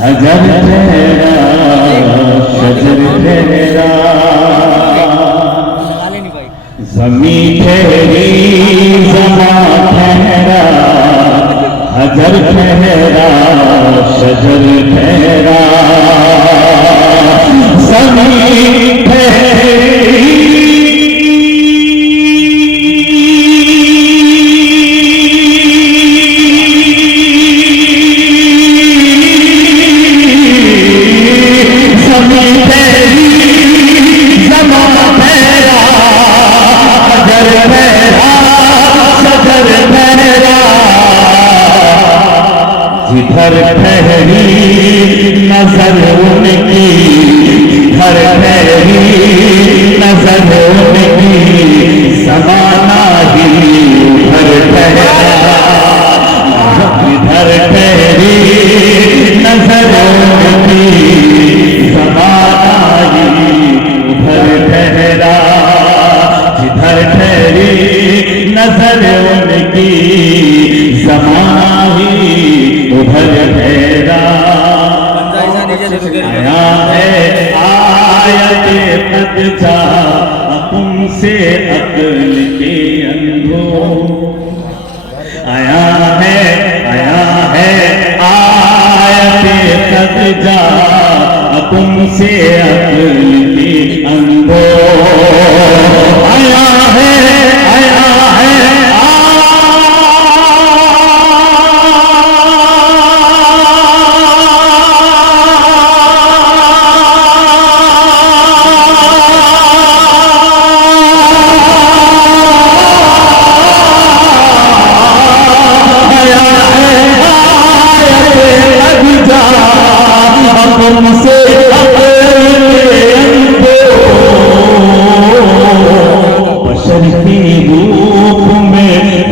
हजर तेरा शजर तेरा ज़मी तेरी ज़मा तेरा हजर तेरा शजर तेरा ज़मी जिधर ठहरी नजर उनकी, जिधर ठहरी नजर उनकी, ज़माना ही उधर ठहरा। जिधर ठहरी नजर उनकी, ज़माना ही उधर ठहरा। जिधर ठहरी नजर उनकी, ज़माना ही उधर ठहरा। आया है आयत कद जा तुमसे अक्ल के अंधों। आया है आयत कद जा तुमसे अक्ल के अंधों। आया है तुमसे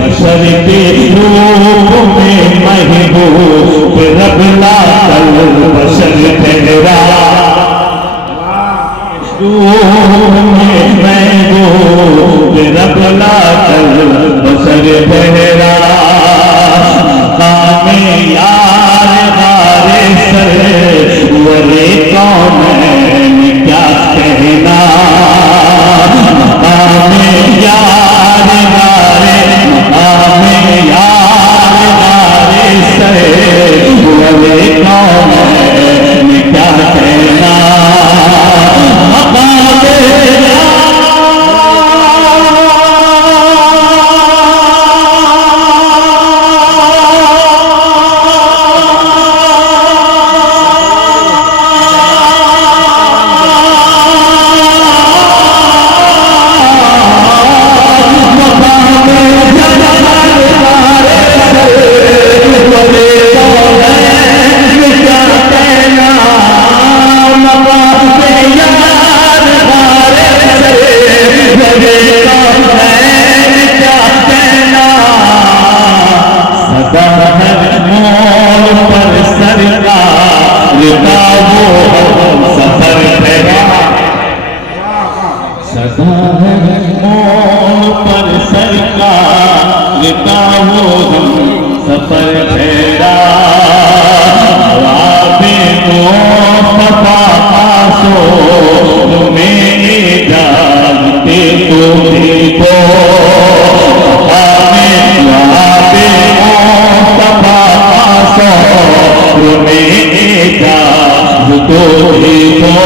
बशर के रूप में महबूब रबला कल बशर ठहरा। रूप में महबूब रबला कल बशर ठहरा। कामे यार गारे सर वरे कौन क्या कहना। कामे यार गारे सर वरे कौन क्या कहना। सफर ठहरा। तुम्हें जानते तो देखो तुम्हें जान तो देखो।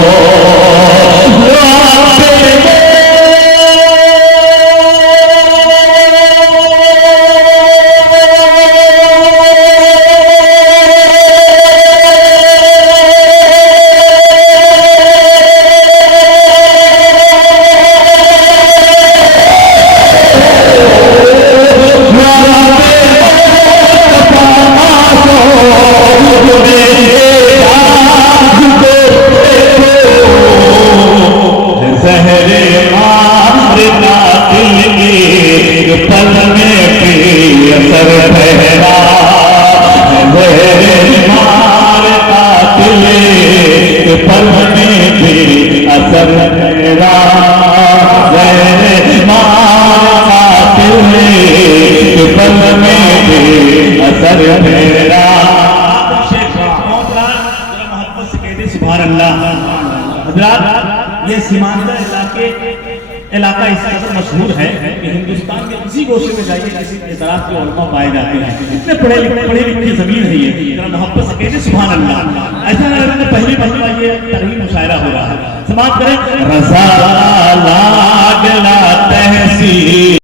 असर मेरा हजरात, ये सीमांतर इलाका इस कदर मशहूर है कि हिंदुस्तान के किसी गोशे में जाइए किसी एतराज के उलमा पाए जाते हैं। इतने पढ़े लिखे जमीन है ये, जरा मोहब्बत से कहते सुभान अल्लाह। ऐसा मैंने पहली मरतबा ये तरहीब मुशायरा हो रहा है। समाप्त करें। रज़ा लाडला तहसीन